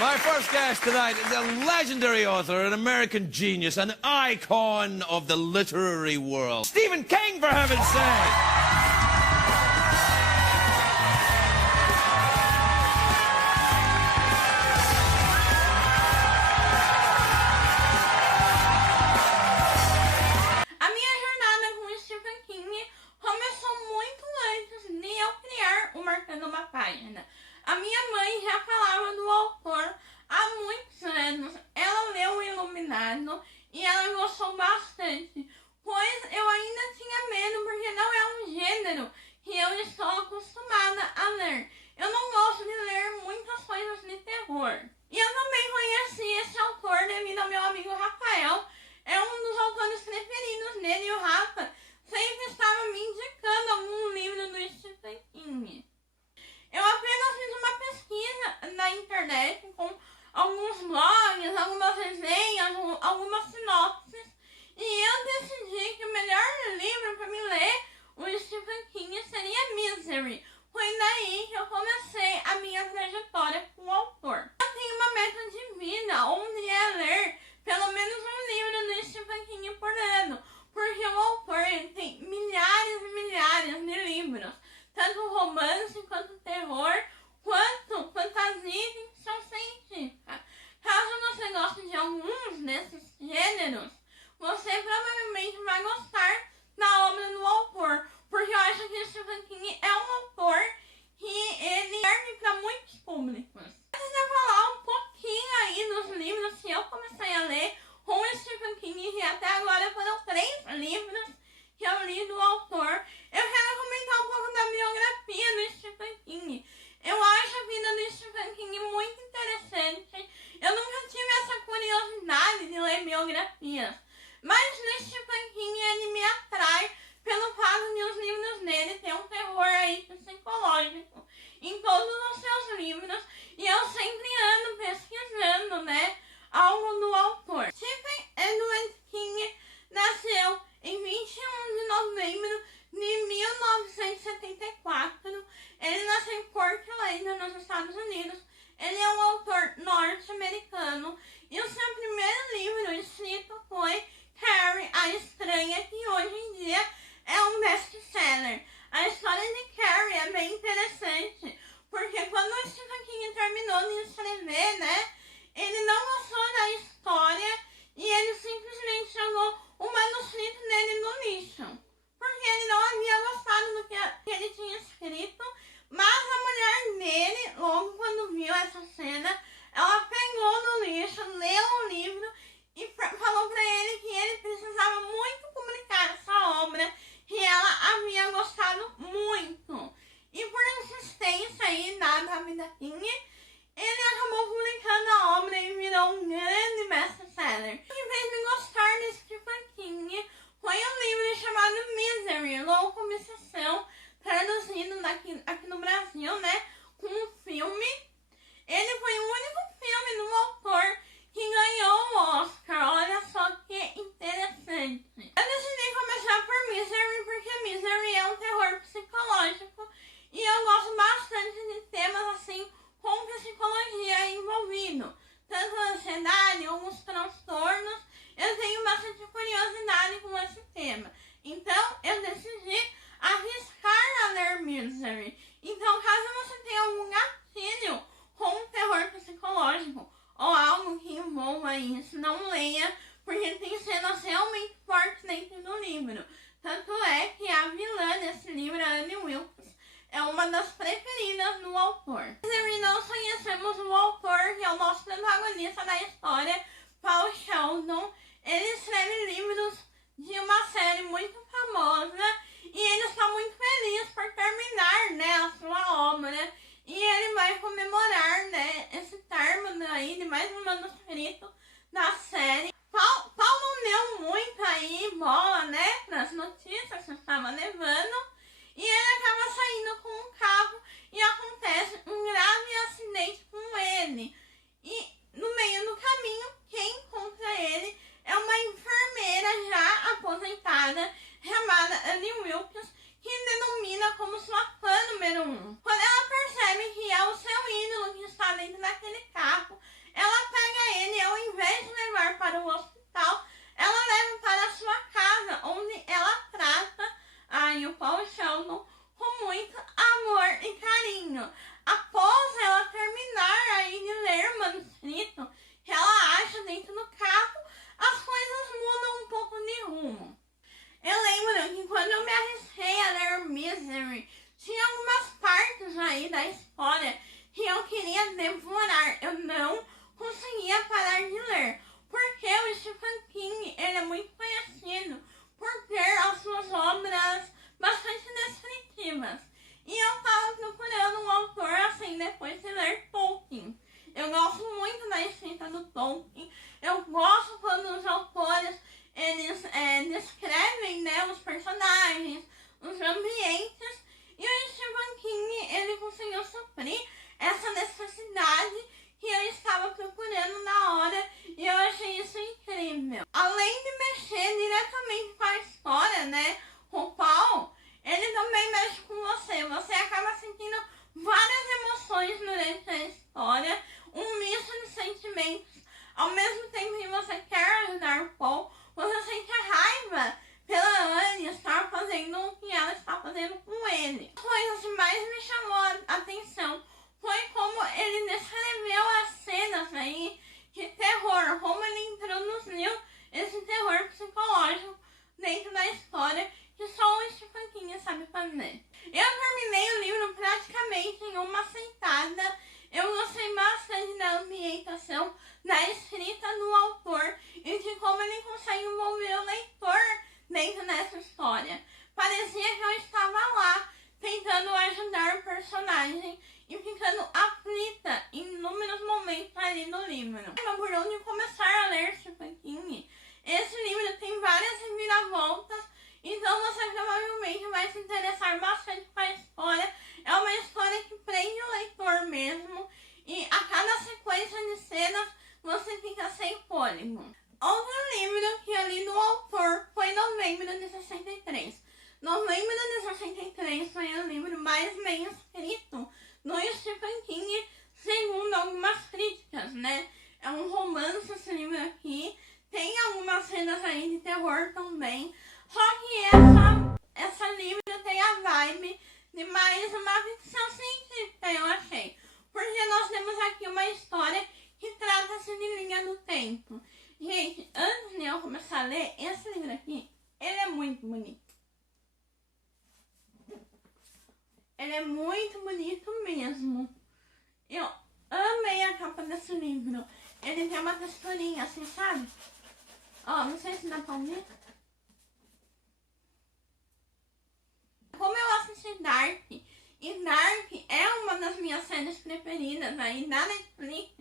My first guest tonight is a legendary author, an American genius, an icon of the literary world. Stephen King, for heaven's sake! Numa página. A minha mãe já falava do autor há muitos anos. Ela leu o Iluminado e ela gostou bastante, pois eu ainda tinha medo porque não é um gênero que eu estou acostumada a ler. Eu não gosto de ler muitas coisas de terror. E eu também conheci esse autor devido ao meu amigo Rafael. É um dos autores preferidos dele e o Rafa sempre estava me indicando algum livro do Stephen King. Eu apenas fiz uma pesquisa na internet com alguns blogs, algumas resenhas, algumas sinopses, e eu decidi que o melhor livro para me ler o Stephen King seria Misery. Foi daí que eu comecei a minha trajetória com o autor. Eu tenho uma meta de vida, onde é ler pelo menos um livro do Stephen King por ano, porque o autor tem milhares e milhares de livros, tanto romance, quanto terror, quanto fantasia e ficção científica. Caso você goste de alguns desses gêneros, você provavelmente vai gostar da obra do autor, porque eu acho que Stephen King é um autor que ele serve para muitos públicos. Antes de eu falar um pouquinho aí dos livros que eu comecei a ler com o Stephen King, e até agora foram 3 livros que eu li do autor, eu quero comentar um pouco da biografia do Stephen King. Eu acho a vida do Stephen King muito interessante. Eu nunca tive essa curiosidade de ler biografias, mas o Stephen King, ele me atrai pelo fato de os livros dele ter um terror aí psicológico em todos os seus livros, e eu sempre ando pesquisando, algo do autor. Stephen Edward King nasceu em 21 de novembro de 1974. Ele nasceu em Portland, nos Estados Unidos. Ele é um autor norte-americano e o seu primeiro livro escrito foi Carrie, a Estranha, que hoje em dia é um best-seller. A história de Carrie é bem interessante, porque quando o Stephen King terminou de escrever, ele não gostou da história e ele simplesmente jogou o manuscrito dele no lixo, porque ele não havia gostado do que ele tinha escrito. Mas a mulher dele, logo quando viu essa cena, ela pegou no lixo, leu o livro e falou para ele que ele precisava muito publicar essa obra, que ela havia gostado muito. E por insistência aí da vida King, ele acabou publicando a obra e virou um grande best-seller. Em vez de gostar de Stephen King, foi um livro chamado Misery, Louco Obsessão, traduzido aqui no Brasil, com um filme. Ele foi o único filme do autor que ganhou o Oscar. Olha só que interessante. Eu decidi começar por Misery porque Misery é um terror psicológico e eu gosto bastante de temas assim com psicologia envolvido, tanto ansiedade, alguns transtornos. Eu tenho bastante curiosidade com esse tema, então eu decidi arriscar a ler Misery. Então, caso você tenha algum gatilho com terror psicológico ou algo que envolva isso, não leia, porque tem cenas realmente fortes dentro do livro. Tanto é que a vilã desse livro, a Annie Wilkes, é uma das preferidas do autor. Misery, nós conhecemos o autor, que é o nosso protagonista da história, Paul Sheldon. Ele escreve livros de uma série muito famosa e ele está muito feliz por terminar, a sua obra. E ele vai comemorar, esse término aí de mais um manuscrito da série. Paul não deu muito aí bola, para as notícias que estava levando. E ele acaba saindo com um carro e acontece um grave acidente com ele. E no meio do caminho, quem encontra ele é uma enfermeira já aposentada, chamada Annie Wilkes, que denomina como sua fã número 1. Quando ela percebe que é o seu ídolo que está dentro daquele carro, rumo. Eu lembro que quando eu me arrisquei a ler Misery, tinha algumas partes aí da história que eu queria devorar. Eu não conseguia parar de ler, porque o Stephen King, ele é muito conhecido por ter as suas obras bastante descritivas. E eu tava procurando um autor assim depois de ler Tolkien. Eu gosto muito da escrita do Tolkien. Eu gosto quando os autores eles descrevem, né, os personagens, os ambientes. E o Stephen King, ele conseguiu suprir essa necessidade que eu estava procurando na hora. E eu achei isso incrível. Além de mexer diretamente com a história, né, o Paul, ele também mexe com você. Você acaba sentindo várias emoções durante a história, um misto de sentimentos. Ao mesmo tempo que você quer ajudar o Paul, você sente a raiva pela Anne estar fazendo o que ela está fazendo com ele. A coisa que mais me chamou a atenção foi como ele descreveu as cenas aí de terror, como ele introduziu esse terror psicológico dentro da história que só o Stephen King sabe fazer. Eu terminei o livro praticamente em uma sentada. Eu gostei bastante da ambientação, da escrita do autor e de como ele consegue envolver o leitor dentro dessa história. Parecia que eu estava lá, tentando ajudar o personagem e ficando aflita em inúmeros momentos ali no livro. Por onde começar a ler Stephen King? Esse livro tem várias reviravoltas, então você provavelmente vai se interessar bastante com a história. É uma história que prende o leitor mesmo, e a cada sequência de cenas você fica sem fôlego. Outro livro que eu li do autor foi Novembro de 63. Novembro de 63 foi o livro mais bem escrito do Stephen King, segundo algumas críticas, né? É um romance esse livro aqui, tem algumas cenas aí de terror também, só que essa livro tem a vibe de mais uma ficção científica, eu achei. Porque nós temos aqui uma história que trata-se de linha do tempo. Gente, antes de eu começar a ler, esse livro aqui, ele é muito bonito. Ele é muito bonito mesmo. Eu amei a capa desse livro. Ele tem uma texturinha assim, sabe? Ó, não sei se dá pra ver. Como eu assisti Dark, e Dark é uma das minhas séries preferidas aí da Netflix,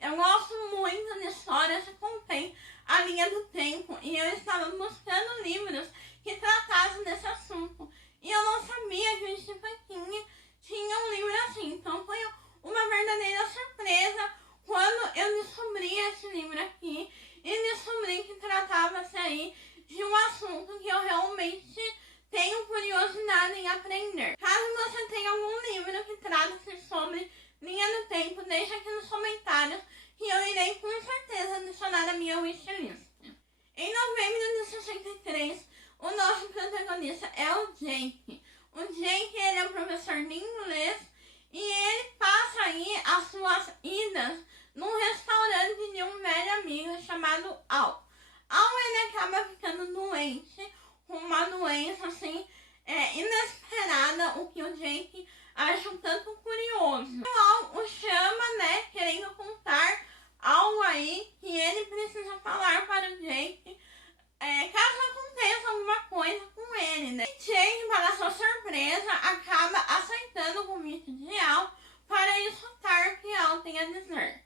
eu gosto muito de histórias que contêm a linha do tempo, e eu estava buscando livros que tratassem desse assunto. E eu não sabia que o Stephen King tinha um livro assim, então foi uma verdadeira surpresa quando eu descobri esse livro aqui e descobri que tratava-se aí de um assunto que eu realmente tenho curiosidade em aprender. Caso você tenha algum livro que trata-se sobre linha do tempo, deixa aqui nos comentários que eu irei com certeza adicionar a minha wishlist. Em novembro de 63, o nosso protagonista é o Jake. O Jake, ele é um professor de inglês e ele passa aí as suas idas num restaurante de um velho amigo chamado Al. Al, ele acaba ficando doente, com uma doença assim, inesperada, o que o Jake acha um tanto curioso. O Al o chama, né, querendo contar algo aí que ele precisa falar para o Jake, caso aconteça alguma coisa com ele, né? E Jake, para sua surpresa, acaba aceitando o convite de Al para escutar o que Al tem a dizer.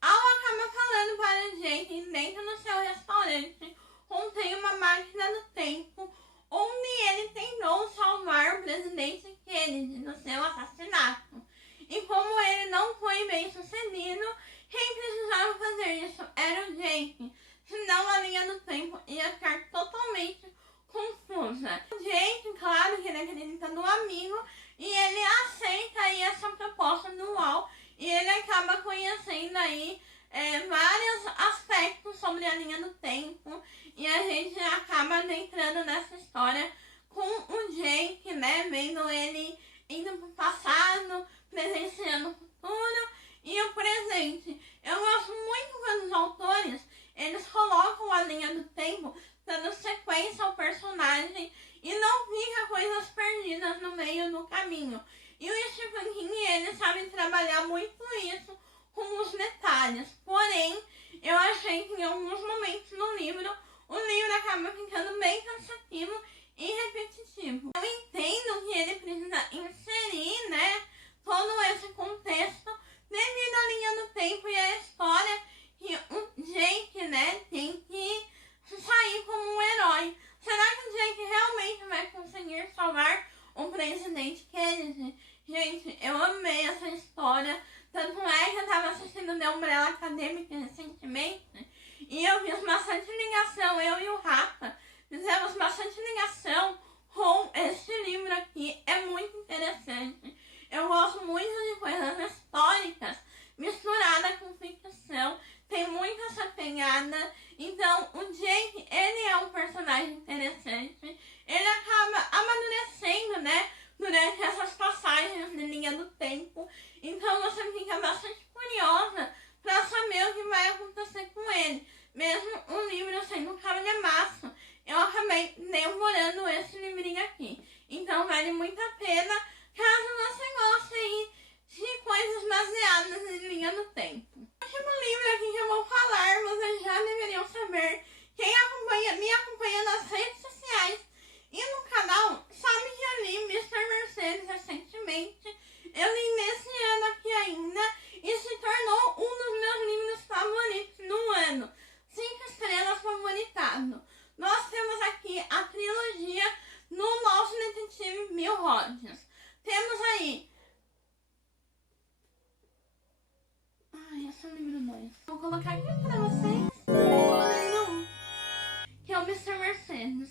Al acaba falando para o Jake dentro do seu restaurante contém uma máquina do tempo onde ele tentou salvar o presidente Kennedy do seu assassinato. E como ele não foi bem sucedido, quem precisava fazer isso era o Jake, senão a linha do tempo ia ficar totalmente confusa. O Jake, claro que ele acredita no amigo, e ele aceita aí essa proposta do Al, e ele acaba conhecendo aí vários aspectos sobre a linha do tempo, e a gente acaba entrando nessa história com o Jake, né, vendo ele indo pro passado, presenciando o futuro e o presente. Eu gosto muito quando os autores, eles colocam a linha do tempo dando sequência ficando bem cansativo e repetitivo. Eu entendo que ele precisa inserir, né, todo esse contexto devido à linha do tempo e à história que o Jake, né, tem que sair como um herói. Será que o Jake realmente vai conseguir salvar o presidente Kennedy? Gente, eu amei essa história. Tanto é que eu tava assistindo The Umbrella Academy recentemente e eu fiz bastante ligação, eu e o Rafa fizemos bastante ligação com esse livro aqui. É muito interessante. Eu gosto muito de coisas históricas misturada com ficção. Tem muito essa pegada. Então, o Jake, ele é um personagem interessante. Ele acaba amadurecendo, né, durante essas passagens de linha do tempo. Então, você fica bastante curiosa para saber o que vai acontecer com ele. Mesmo o livro sendo um calhamaço, eu acabei devorando esse livrinho aqui. Então, vale muito a pena, caso você goste aí de coisas baseadas em linha do tempo. O último livro aqui que eu vou falar, vocês já deveriam saber. Quem me acompanha nas redes sociais e no canal sabe que eu li Mr. Mercedes recentemente. Eu li nesse ano aqui ainda e se tornou um dos meus livros favoritos no ano. 5 estrelas favoritado. Nós temos aqui a trilogia no nosso detetive Bill Hodges. Temos aí... esse é o livro 2. Vou colocar aqui para vocês. O livro 1, que é o Mr. Mercedes.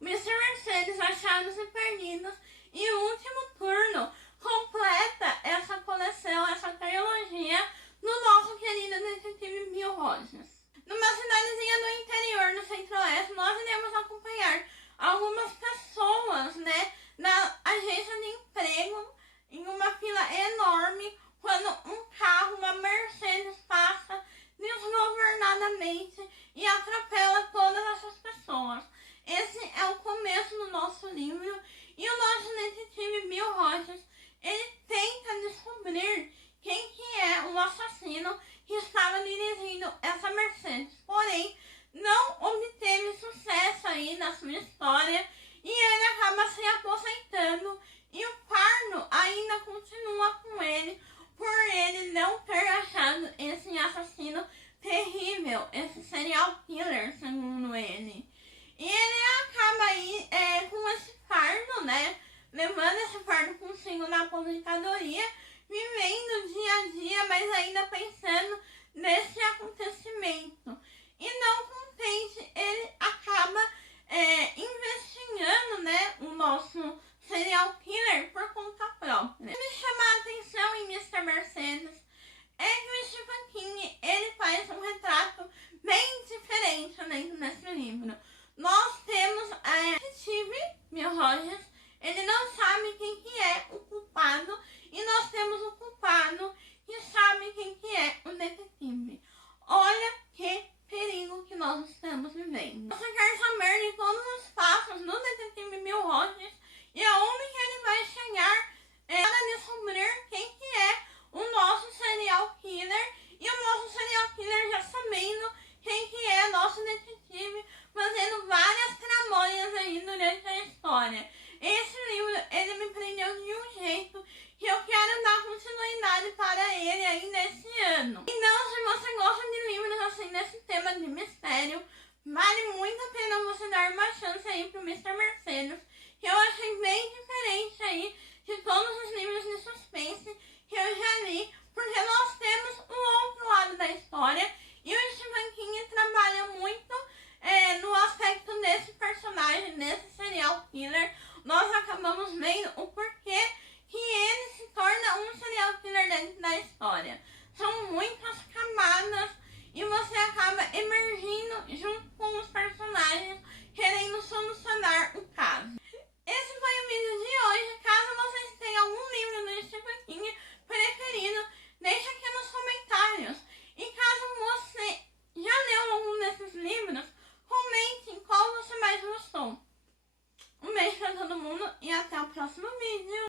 O Mr. Mercedes, Achados e Perdidos. E o Último Turno completa essa coleção, essa trilogia no nosso querido detetive Bill Hodges. Numa cidadezinha do interior, no centro-oeste, nós iremos acompanhar algumas pessoas, né, na agência de emprego em uma fila enorme quando um carro, uma Mercedes, passa desgovernadamente e atropela todas essas pessoas. Esse é o começo do nosso livro e o nosso detetive Bill Hodges, ele tenta descobrir quem que é o assassino que estava dirigindo essa Mercedes. Porém, não obteve sucesso aí na sua história e ele acaba se aposentando e o Parno ainda continua com ele por ele não ter achado esse assassino terrível, esse serial killer, segundo ele. E ele acaba aí com esse fardo, né, levando esse fardo consigo na aposentadoria, vivendo dia a dia, mas ainda pensando nesse acontecimento. E não contente, ele acaba investigando, né, o nosso serial killer por conta própria. O que me chama a atenção em Mr. Mercedes é que o Stephen King, ele faz um retrato bem diferente dentro desse livro. Nós temos a detetive Bill Hodges, ele não sabe quem que é o culpado, e nós temos o culpado que sabe quem que é o detetive. Olha que perigo que nós estamos vivendo. Você quer saber de todos os passos do detetive Bill Hodges e aonde que ele vai chegar para descobrir quem que é o nosso serial killer, e o nosso serial killer já sabendo quem que é nosso detetive, fazendo várias tramóias aí durante a história. Esse livro, ele me prendeu de um jeito que eu quero dar continuidade para ele ainda esse ano. Então, se você gosta de livros assim nesse tema de mistério, vale muito a pena você dar uma chance aí pro Mr. Mercedes, que eu achei bem diferente aí de todos os livros de suspense que eu já li, porque nós temos o outro lado da história e o Stephen King trabalha muito no aspecto desse personagem, desse serial killer. Nós acabamos vendo o